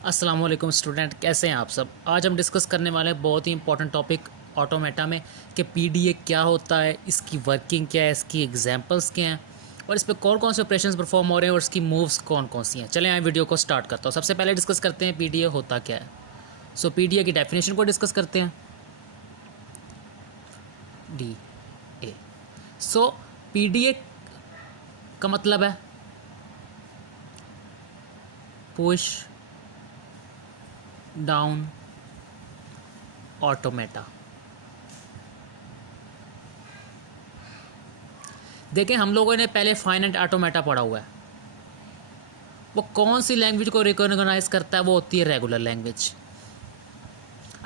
अस्सलाम वालेकुम स्टूडेंट, कैसे हैं आप सब। आज हम डिस्कस करने वाले हैं बहुत ही इंपॉर्टेंट टॉपिक ऑटोमेटा में कि पीडीए क्या होता है, इसकी वर्किंग क्या है, इसकी एग्जांपल्स क्या हैं और इस पर कौन कौन से ऑपरेशंस परफॉर्म हो रहे हैं और इसकी मूव्स कौन कौन सी हैं। चलें आए वीडियो को स्टार्ट करता हूँ। सबसे पहले डिस्कस करते हैं पीडीए होता क्या है। सो पीडीए की डेफिनेशन को डिस्कस करते हैं। डी ए सो पीडीए का मतलब है पुश डाउन ऑटोमेटा। देखें, हम लोगों ने पहले फाइनाइट ऑटोमेटा पढ़ा हुआ है। वो कौन सी लैंग्वेज को रिकॉग्नाइज करता है, वो होती है रेगुलर लैंग्वेज।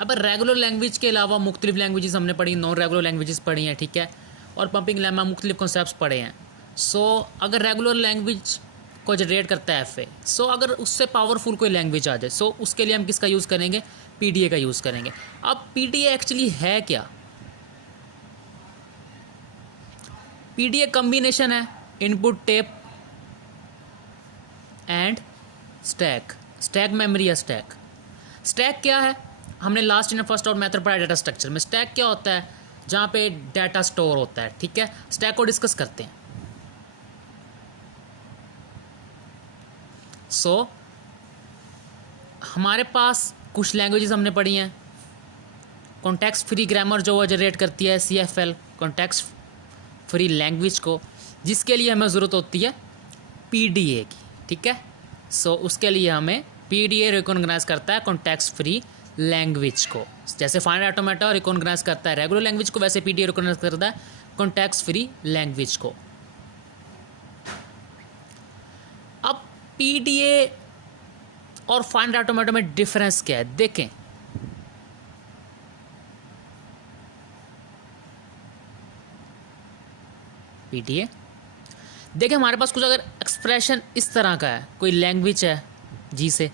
अब रेगुलर लैंग्वेज के अलावा मुख्तलिफ लैंग्वेजेस हमने पढ़ी, नॉन रेगुलर लैंग्वेजेस पढ़ी हैं, ठीक है, और पंपिंग लैमा मुख्तलिफ कॉन्सेप्ट्स पढ़े हैं। सो अगर रेगुलर लैंग्वेज को जनरेट करता है एफ ए, सो अगर उससे पावरफुल कोई लैंग्वेज आ जाए, सो उसके लिए हम किसका यूज़ करेंगे, पीडीए का यूज़ करेंगे। अब पीडीए एक्चुअली है क्या? पीडीए कम्बिनेशन है input tape and stack. Stack memory या स्टैक। स्टैक क्या है? हमने लास्ट इन फर्स्ट और मेथड पढ़ा डेटा स्ट्रक्चर में। स्टैक क्या होता है? जहाँ पे डाटा स्टोर होता है, ठीक है। स्टैक को डिस्कस करते हैं। सो हमारे पास कुछ लैंग्वेजेस हमने पढ़ी हैं। कॉन्टेक्स्ट फ्री ग्रामर जो वो जनरेट करती है CFL, कॉन्टेक्स्ट फ्री लैंग्वेज को, जिसके लिए हमें ज़रूरत होती है पीडीए की, ठीक है। सो उसके लिए हमें पीडीए रिकॉग्नाइज करता है कॉन्टेक्स्ट फ्री लैंग्वेज को। जैसे फाइनाइट ऑटोमेटा रिकॉग्नाइज करता है रेगुलर लैंग्वेज को, वैसे पीडीए रिकॉग्नाइज करता है कॉन्टेक्स्ट फ्री लैंग्वेज को। अब पीडीए और फाइनाइट ऑटोमेटा में डिफरेंस क्या है, देखें। पीडीए देखें, हमारे पास कुछ अगर एक्सप्रेशन इस तरह का है, कोई लैंग्वेज है जी से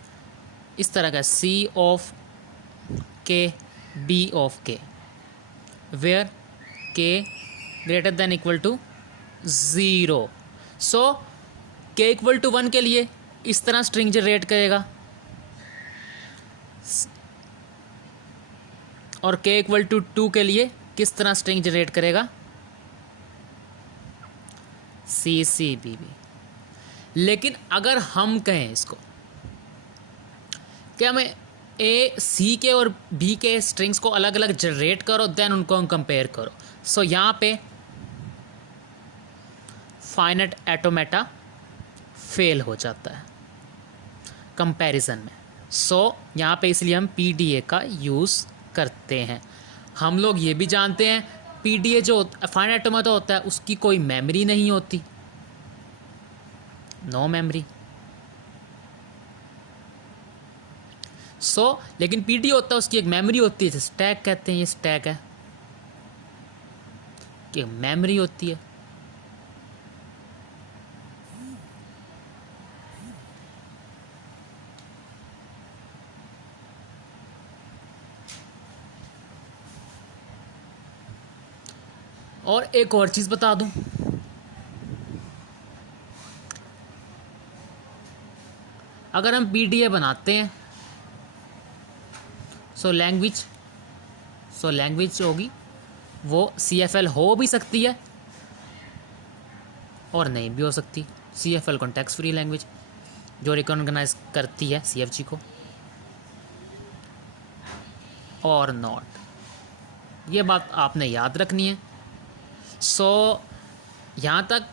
इस तरह का C of K D of K, where K greater than equal to 0। So K equal to 1 के लिए इस तरह स्ट्रिंग जनरेट करेगा और K इक्वल टू 2 के लिए किस तरह स्ट्रिंग जनरेट करेगा, CCBB। लेकिन अगर हम कहें इसको कि हमें C के और B के स्ट्रिंग्स को अलग अलग जनरेट करो, देन उनको हम कंपेयर करो, सो यहाँ पे फाइनाइट ऑटोमेटा फेल हो जाता है कंपैरिजन में। सो यहाँ पे इसलिए हम पीडीए का यूज़ करते हैं। हम लोग ये भी जानते हैं पीडीए जो फाइनाइट ऑटोमेटा होता है उसकी कोई मेमोरी नहीं होती, नो मेमोरी। लेकिन पीडीए होता है उसकी एक मेमोरी होती है, स्टैक कहते हैं। ये स्टैक है कि मेमोरी होती है। और एक और चीज़ बता दूं, अगर हम पीडीए बनाते हैं सो लैंग्वेज होगी वो CFL हो भी सकती है और नहीं भी हो सकती। CFL कॉन्टेक्स्ट फ्री लैंग्वेज जो रिकॉग्नाइज करती है CFG को, और नॉट। ये बात आपने याद रखनी है। यहाँ तक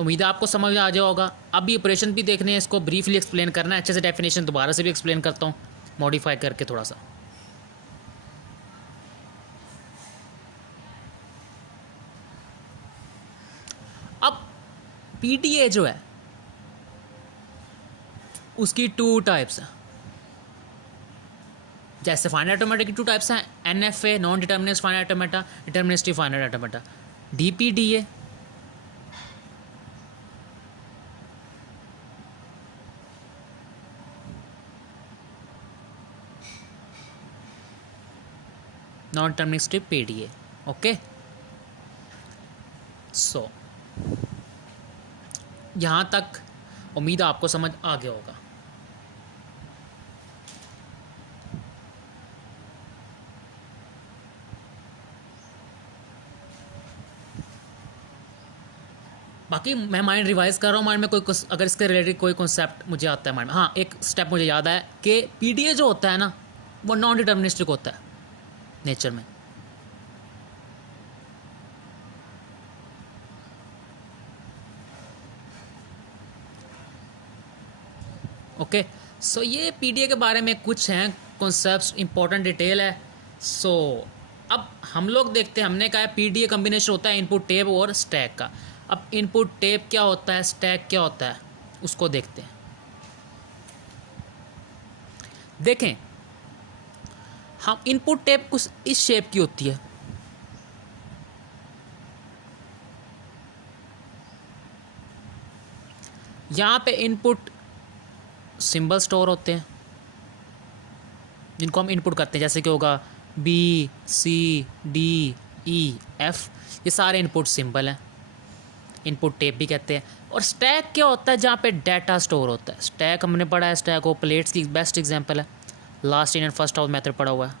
उम्मीद है आपको समझ आ जाएगा होगा। अभी ऑपरेशन भी देखने हैं, इसको ब्रीफली एक्सप्लेन करना है अच्छे से। डेफिनेशन दोबारा से भी एक्सप्लेन करता हूँ मॉडिफाई करके थोड़ा सा। अब पीडीए जो है उसकी 2 टाइप्स हैं। जैसे फाइनाइट ऑटोमेटा की 2 टाइप्स हैं, NFA non determinist finite automata, deterministic finite automata. DPDA non deterministic PDA। Okay, so यहाँ तक उम्मीद आपको समझ आ गया होगा। बाकी मैं माइंड रिवाइज कर रहा हूँ, माइंड में कोई अगर इसके रिलेटेड कोई कॉन्सेप्ट मुझे आता है माइंड में। हाँ, एक स्टेप मुझे याद है कि पीडीए जो होता है ना, वो नॉन डिटर्मिनिस्टिक होता है नेचर में। ओके, सो ये पीडीए के बारे में कुछ हैं कॉन्सेप्ट्स, इंपॉर्टेंट डिटेल है। सो अब हम लोग देखते हैं, हमने कहा है पीडीए कम्बिनेशन होता है इनपुट टैब और स्टैक का। अब इनपुट टैब क्या होता है, स्टैक क्या होता है, उसको देखते हैं। देखें, हम इनपुट टैब कुछ इस शेप की होती है। यहाँ पे इनपुट सिंबल स्टोर होते हैं जिनको हम इनपुट करते हैं, जैसे कि होगा B C D E F, ये सारे इनपुट सिंबल हैं, इनपुट टैब भी कहते हैं। और स्टैक क्या होता है, जहाँ पे डाटा स्टोर होता है। स्टैक हमने पढ़ा है, स्टैक वो प्लेट्स की बेस्ट एग्जांपल है, last in and first out method पढ़ा हुआ है,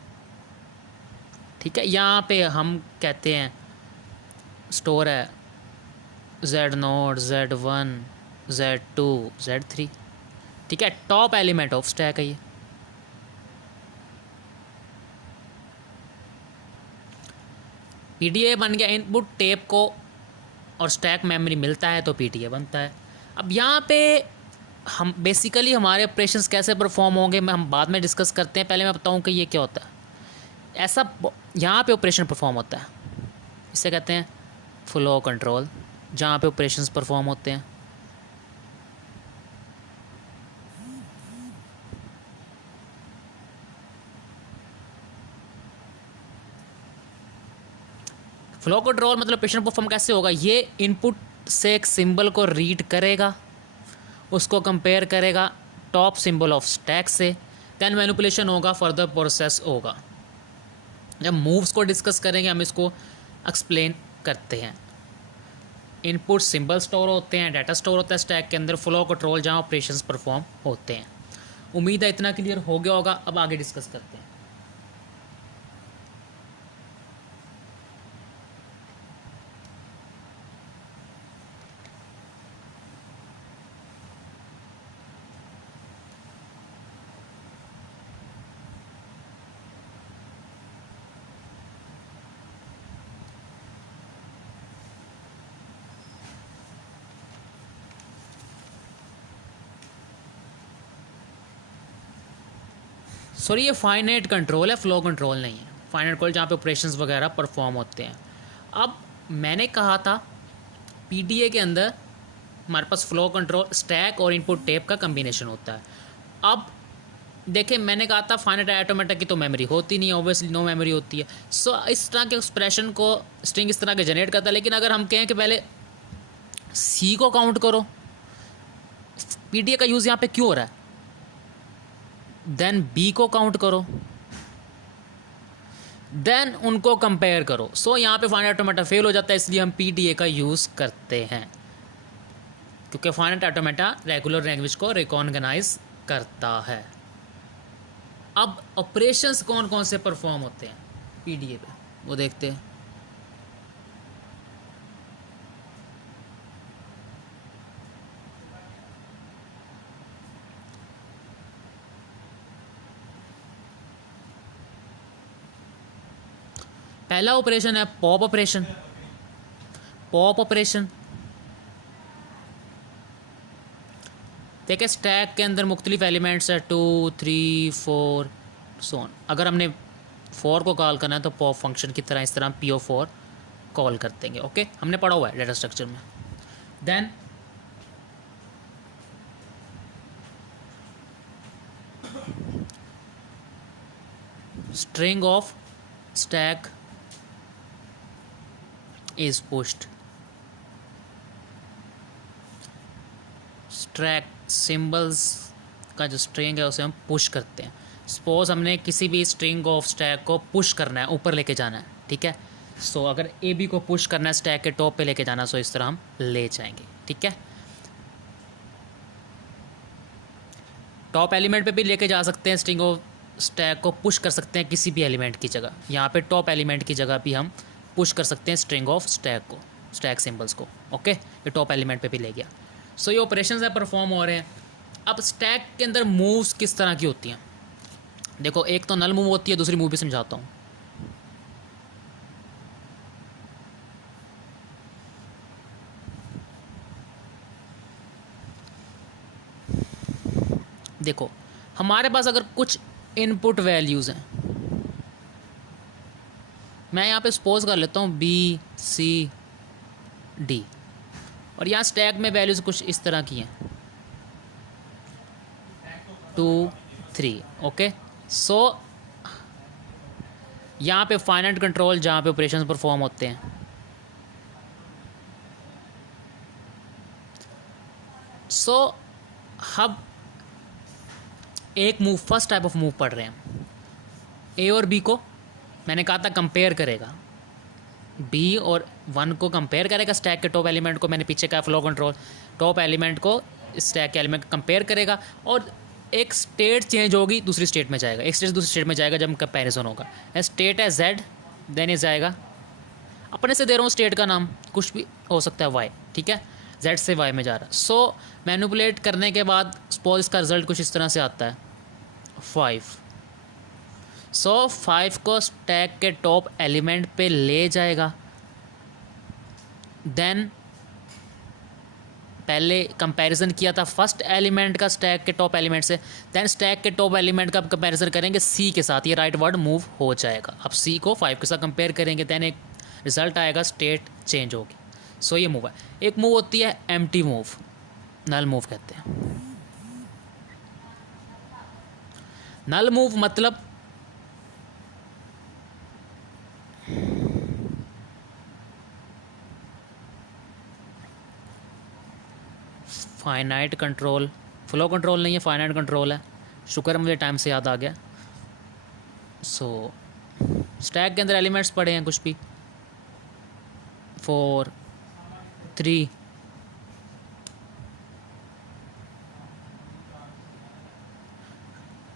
ठीक है। यहाँ पे हम कहते हैं स्टोर है Z0, Z1, Z2, Z3, ठीक है। टॉप एलिमेंट ऑफ स्टैक है ये। पीडीए बन गया, इनपुट टैब को और स्टैक मेमोरी मिलता है तो पीडीए बनता है। अब यहाँ पे हम बेसिकली हमारे ऑपरेशंस कैसे परफॉर्म होंगे मैं हम बाद में डिस्कस करते हैं। पहले मैं बताऊँ कि ये क्या होता है। ऐसा यहाँ पे ऑपरेशन परफॉर्म होता है, इसे कहते हैं फ्लो कंट्रोल, जहाँ पे ऑपरेशंस परफॉर्म होते हैं। फ्लो कंट्रोल मतलब ऑपरेशन परफॉर्म कैसे होगा, ये इनपुट से एक सिंबल को रीड करेगा, उसको कंपेयर करेगा टॉप सिंबल ऑफ स्टैक से, देन मैनिपुलेशन होगा, फर्दर प्रोसेस होगा। जब मूव्स को डिस्कस करेंगे हम इसको एक्सप्लेन करते हैं। इनपुट सिंबल स्टोर होते हैं, डाटा स्टोर होता है स्टैक के अंदर, फ्लो कंट्रोल जहाँ ऑपरेशंस परफॉर्म होते हैं। उम्मीद है इतना क्लियर हो गया होगा। अब आगे डिस्कस करते हैं। सॉरी, ये फाइनाइट कंट्रोल है, फ्लो कंट्रोल नहीं है। फाइनाइट कंट्रोल जहाँ पे ऑपरेशंस वगैरह परफॉर्म होते हैं। अब मैंने कहा था पीडीए के अंदर हमारे पास फ्लो कंट्रोल, स्टैक और इनपुट टैब का कम्बिनेशन होता है। अब देखें, मैंने कहा था फाइनाइट ऑटोमेटा की तो मेमोरी होती नहीं है, ऑब्वियसली नो मेमोरी होती है। सो इस तरह के एक्सप्रेशन को स्ट्रिंग इस तरह के जनरेट करता है। लेकिन अगर हम कहें कि पहले सी को काउंट करो, पीडीए का यूज़ यहाँ पे क्यों हो रहा है, देन बी को काउंट करो, देन उनको कंपेयर करो। सो यहाँ पे फाइनाइट ऑटोमेटा फेल हो जाता है, इसलिए हम पीडीए का यूज़ करते हैं, क्योंकि फाइनाइट ऑटोमेटा रेगुलर लैंग्वेज को रिकॉग्नाइज करता है। अब ऑपरेशंस कौन कौन से परफॉर्म होते हैं पीडीए पे, वो देखते हैं। पहला ऑपरेशन है पॉप ऑपरेशन। पॉप ऑपरेशन देखिए, स्टैक के अंदर मुख्तलिफ एलिमेंट्स है 2, 3, 4 सोन। अगर हमने 4 को कॉल करना है तो पॉप फंक्शन की तरह इस तरह PO4 कॉल कर देंगे। ओके, हमने पढ़ा हुआ है डाटा स्ट्रक्चर में। Then string of stack is pushed. Stack symbols का जो स्ट्रिंग है उसे हम पुश करते हैं। सपोज हमने किसी भी स्ट्रिंग ऑफ स्टैक को पुश करना है, ऊपर लेके जाना है, ठीक है। सो अगर AB को पुश करना है स्टैक के टॉप पे लेके जाना, सो इस तरह हम ले जाएंगे, ठीक है। टॉप एलिमेंट पे भी लेके जा सकते हैं, स्ट्रिंग ऑफ स्टैक को पुश कर सकते हैं किसी भी एलिमेंट की जगह। यहाँ पे टॉप एलिमेंट की जगह भी हम पुश कर सकते हैं स्ट्रिंग ऑफ स्टैक को, स्टैक सिंबल्स को। ओके, ये टॉप एलिमेंट पे भी ले गया। सो ये ऑपरेशंस है परफॉर्म हो रहे हैं। अब स्टैक के अंदर मूव्स किस तरह की होती हैं, देखो एक तो नल मूव होती है, दूसरी मूव भी समझाता हूँ। देखो हमारे पास अगर कुछ इनपुट वैल्यूज़ हैं, मैं यहाँ पे सपोज कर लेता हूँ बी सी डी, और यहाँ स्टैक में वैल्यूज़ कुछ इस तरह की हैं 2 3। ओके, सो यहाँ पे फाइनाइट कंट्रोल जहाँ पे ऑपरेशंस परफॉर्म होते हैं, सो अब एक move, first type of move पढ़ रहे हैं। ए और बी को मैंने कहा था कंपेयर करेगा, बी और 1 को कंपेयर करेगा, स्टैक के टॉप एलिमेंट को, मैंने पीछे कहा फ्लो कंट्रोल, टॉप एलिमेंट को स्टैक के एलिमेंट कंपेयर करेगा, और एक स्टेट चेंज होगी, दूसरी स्टेट में जाएगा, एक स्टेट दूसरी स्टेट में जाएगा जब कंपैरिजन होगा। स्टेट है जेड, देन ये जाएगा, अपने से दे रहा हूँ स्टेट का नाम, कुछ भी हो सकता है वाई, ठीक है, जेड से वाई में जा रहा है। सो मैनिपुलेट करने के बाद सपोज इसका रिजल्ट कुछ इस तरह से आता है 5। सो 5 को स्टैक के टॉप एलिमेंट पे ले जाएगा, देन पहले कंपैरिजन किया था फर्स्ट एलिमेंट का स्टैक के टॉप एलिमेंट से, देन स्टैक के टॉप एलिमेंट का कंपैरिजन करेंगे सी के साथ, ये राइट वर्ड मूव हो जाएगा। अब सी को 5 के साथ कंपेयर करेंगे, देन एक रिजल्ट आएगा, स्टेट चेंज होगी। सो ये मूव है। एक मूव होती है एम्प्टी मूव, नल मूव कहते हैं। नल मूव मतलब फाइनाइट कंट्रोल, फ्लो कंट्रोल नहीं है, फाइनाइट कंट्रोल है, शुक्र है मुझे टाइम से याद आ गया। सो स्टैक के अंदर एलिमेंट्स पड़े हैं कुछ भी 4 3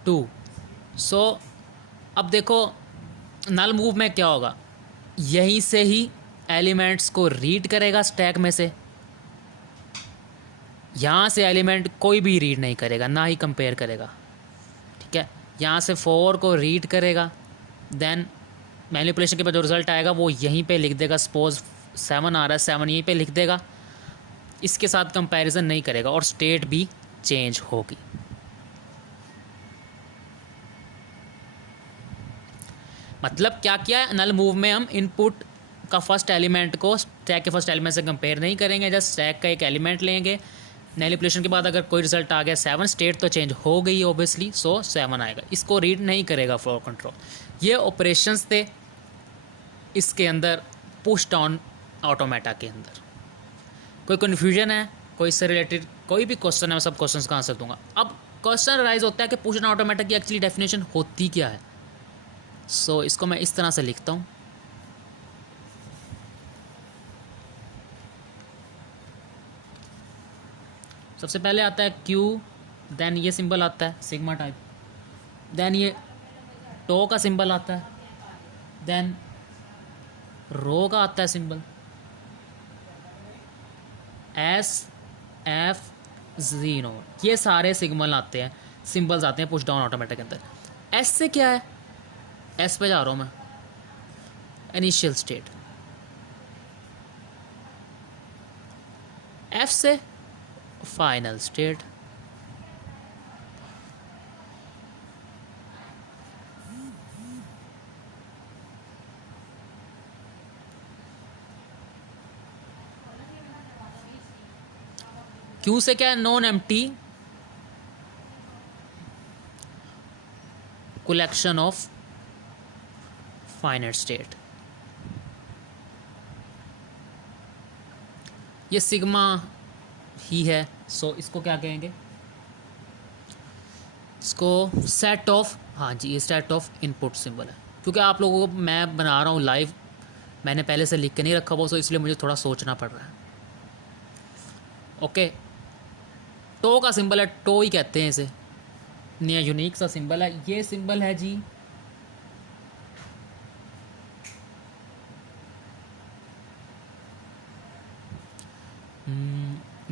2। सो अब देखो नल मूव में क्या होगा, यहीं से ही एलिमेंट्स को रीड करेगा स्टैक में से, यहाँ से एलिमेंट कोई भी रीड नहीं करेगा, ना ही कंपेयर करेगा, ठीक है। यहाँ से 4 को रीड करेगा, देन मैनिपुलेशन के बाद जो रिजल्ट आएगा वो यहीं पे लिख देगा, सपोज 7 आ रहा है, 7 यहीं पे लिख देगा, इसके साथ कंपैरिजन नहीं करेगा, और स्टेट भी चेंज होगी। मतलब क्या किया नल मूव में, हम इनपुट का फर्स्ट एलिमेंट को स्टैक के फर्स्ट एलिमेंट से कंपेयर नहीं करेंगे, जस्ट स्टैक का एक एलिमेंट लेंगे, मैनिपुलेशन के बाद अगर कोई रिजल्ट आ गया 7, स्टेट तो चेंज हो गई ऑब्वियसली, सो 7 आएगा, इसको रीड नहीं करेगा फ्लो कंट्रोल। ये ऑपरेशंस थे इसके अंदर, पुश डाउन ऑटोमेटा के अंदर। कोई कन्फ्यूजन है, कोई इससे रिलेटेड कोई भी क्वेश्चन है, मैं सब क्वेश्चंस का आंसर दूंगा। अब क्वेश्चन राइज होता है कि पुश डाउन ऑटोमेटा की एक्चुअली डेफिनेशन होती क्या है। सो इसको मैं इस तरह से लिखता हूँ, सबसे पहले आता है क्यू, देन ये सिंबल आता है सिग्मा टाइप, देन ये टो का सिंबल आता है, देन रो का आता है सिंबल, एस एफ जीनो, ये सारे सिग्नल आते हैं, सिंबल्स आते हैं पुश डाउन ऑटोमेटिक के अंदर। एस से क्या है, एस पे जा रहा हूँ मैं, इनिशियल स्टेट, एफ से फाइनल स्टेट, क्यू से क्या है, non empty collection of finite state, ये सिग्मा ही है। सो इसको क्या कहेंगे, इसको सेट ऑफ, हाँ जी ये सेट ऑफ इनपुट सिंबल है, क्योंकि आप लोगों को मैं बना रहा हूँ लाइव, मैंने पहले से लिख के नहीं रखा हुआ, सो इसलिए मुझे थोड़ा सोचना पड़ रहा है। ओके, टो का सिंबल है, टो ही कहते हैं इसे, नया यूनिक सा सिंबल है, ये सिंबल है जी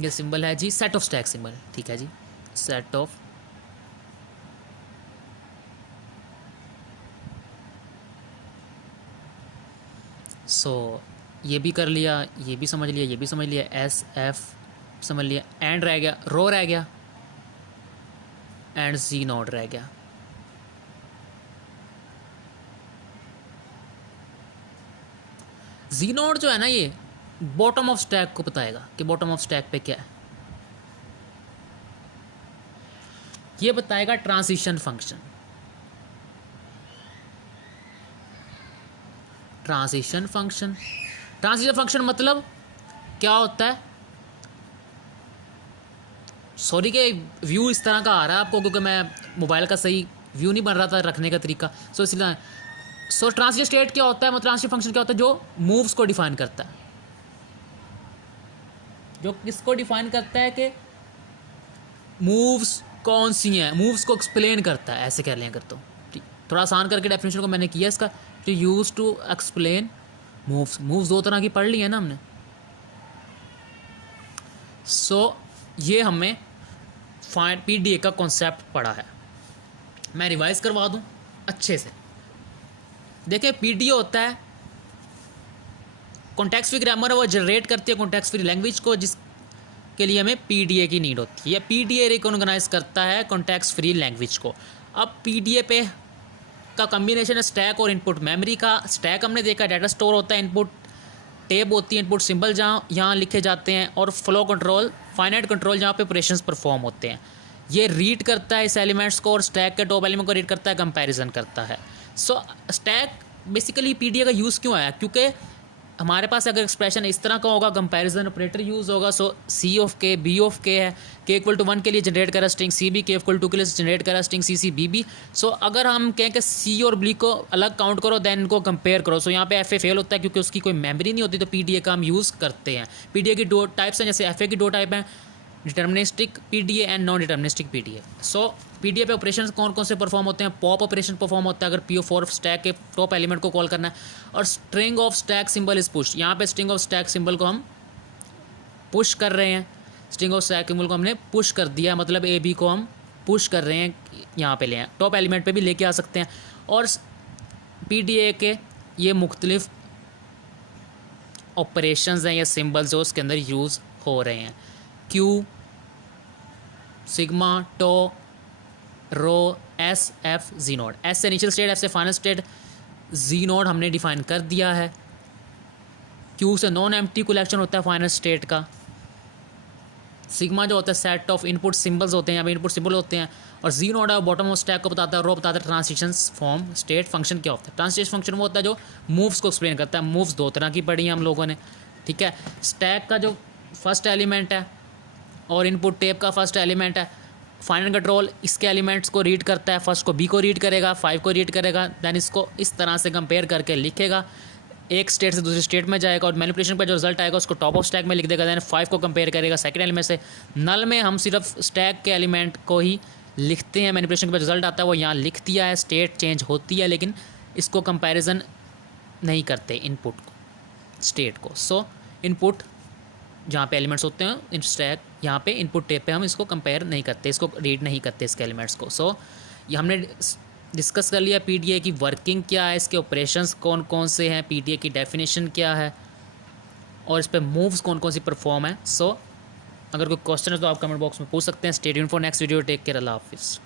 ये सिंबल है जी सेट ऑफ स्टैक सिंबल, ठीक है जी, सेट ऑफ ये भी कर लिया, ये भी समझ लिया, ये भी समझ लिया, एस एफ समझ लिया, एंड रह गया, रो रह गया, एंड जी नोड रह गया। जी नोड जो है ना ये बॉटम ऑफ स्टैक को बताएगा कि बॉटम ऑफ स्टैक पे क्या है। ये बताएगा transition function. Transition function, transition function मतलब क्या होता है? सॉरी के व्यू इस तरह का आ रहा है आपको क्योंकि मैं मोबाइल का सही व्यू नहीं बन रहा था रखने का तरीका, सो इसलिए। सो ट्रांजिशन स्टेट क्या होता है, मतलब ट्रांजिशन फंक्शन क्या होता है? जो मूव्स को डिफाइन करता है, जो किसको डिफाइन करता है कि मूव्स कौन सी हैं, मूव्स को एक्सप्लेन करता है, ऐसे कह लें अगर तो थोड़ा आसान करके डेफिनेशन को मैंने किया इसका, to use to explain moves. Moves दो तरह की पढ़ ली है ना हमने। सो ये हमें फाइंड पीडीए का कॉन्सेप्ट पढ़ा है। मैं रिवाइज करवा दूं अच्छे से। देखिए पीडीए होता है कॉन्टेक्स्ट फ्री ग्रामर, वो जनरेट करती है कॉन्टेक्स्ट फ्री लैंग्वेज को, जिसके लिए हमें पीडीए की नीड होती है। पीडीए रिकॉग्नाइज करता है कॉन्टेक्स्ट फ्री लैंग्वेज को। अब पीडीए पे का कम्बिनेशन है स्टैक और इनपुट मेमोरी का। स्टैक हमने देखा डाटा स्टोर होता है, इनपुट टेब होती है, इनपुट सिंबल जहाँ यहाँ लिखे जाते हैं, और फ्लो कंट्रोल फाइनाइट कंट्रोल जहाँ पे ऑपरेशंस परफॉर्म होते हैं। ये रीड करता है इस एलिमेंट्स को और स्टैक के टॉप एलिमेंट को रीड करता है, कंपैरिजन करता है। सो स्टैक बेसिकली पीडीए का यूज़ क्यों आया? क्योंकि हमारे पास अगर एक्सप्रेशन इस तरह का होगा, कंपैरिजन ऑपरेटर यूज़ होगा। सो सी ऑफ के बी ऑफ के है, के इक्वल टू 1 के लिए जनरेट करा स्ट्रिंग सी बी, के इक्वल टू के लिए जनरेट करा स्ट्रिंग सी सी बी बी। सो अगर हम कहें कि सी और बी को अलग काउंट करो देन इनको कंपेयर करो, सो यहाँ पे एफ ए फेल होता है क्योंकि उसकी कोई मेमोरी नहीं होती, तो पीडीए का हम यूज़ करते हैं। पीडीए की दो टाइप्स हैं, जैसे एफ ए की दो टाइप हैं, deterministic PDA and non deterministic PDA. So PDA पे ऑपरेशन कौन कौन से परफॉर्म होते हैं? पॉप ऑपरेशन परफॉर्म होता है अगर पी ऑफ स्टैक के टॉप एलिमेंट को कॉल करना है, और string of stack symbol is push. यहाँ पे स्ट्रिंग ऑफ स्टैक सिंबल को हम पुश कर रहे हैं, स्ट्रिंग ऑफ स्टैक सिंबल को हमने पुश कर दिया, मतलब ए बी को हम पुश कर रहे हैं, यहाँ पे ले आए, टॉप एलिमेंट पे भी लेके आ सकते हैं। और पीडीए के ये मुख्तलिफ ऑपरेशंस हैं या सिंबल्स जो उसके अंदर यूज़ हो रहे हैं। क्यू, सिग्मा, टो, रो, S, F, G node. S से इनिशियल स्टेट, एफ से फाइनल स्टेट, जी नोड हमने डिफाइन कर दिया है। क्यू से नॉन एम्प्टी कलेक्शन होता है फाइनल स्टेट का। सिग्मा जो होता है सेट ऑफ इनपुट सिंबल्स होते हैं, यहाँ पे इनपुट सिंबल होते हैं। और जी नोड है बॉटम ऑफ स्टैक को बताता है, रो बताता है ट्रांजिशन फॉर्म स्टेट फंक्शन क्या होता है। ट्रांजिशन फंक्शन वो होता है जो मूव्स को एक्सप्लेन करता है। मूव्स दो तरह की पढ़ी हैं हम लोगों ने, ठीक है। स्टैक का जो फर्स्ट एलिमेंट है और इनपुट टेप का फर्स्ट एलिमेंट है, फाइनल कंट्रोल इसके एलिमेंट्स को रीड करता है, फर्स्ट को बी को रीड करेगा, 5 को रीड करेगा, दैन इसको इस तरह से कंपेयर करके लिखेगा, एक स्टेट से दूसरी स्टेट में जाएगा और मैनिपुलेशन का जो रिजल्ट आएगा उसको टॉप ऑफ स्टैक में लिख देगा, दैन 5 को कंपेयर करेगा सेकंड एलिमेंट से। नल में हम सिर्फ स्टैक के एलिमेंट को ही लिखते हैं, मैनिपुलेशन का रिजल्ट आता है वो यहाँ लिख दिया है, स्टेट चेंज होती है लेकिन इसको कंपेरिजन नहीं करते इनपुट को स्टेट को। सो इनपुट जहाँ पे एलिमेंट्स होते हैं इन स्टैक, यहाँ पे इनपुट टेप पे हम इसको कंपेयर नहीं करते, इसको रीड नहीं करते इसके एलिमेंट्स को। सो ये हमने डिस्कस कर लिया पीडीए की वर्किंग क्या है, इसके ऑपरेशंस कौन कौन से हैं, पीडीए की डेफिनेशन क्या है और इस पर मूव्स कौन कौन सी परफॉर्म है। सो अगर कोई क्वेश्चन है तो आप कमेंट बॉक्स में पूछ सकते हैं। Stay tuned for next video. Take care, Allah हाफिज़।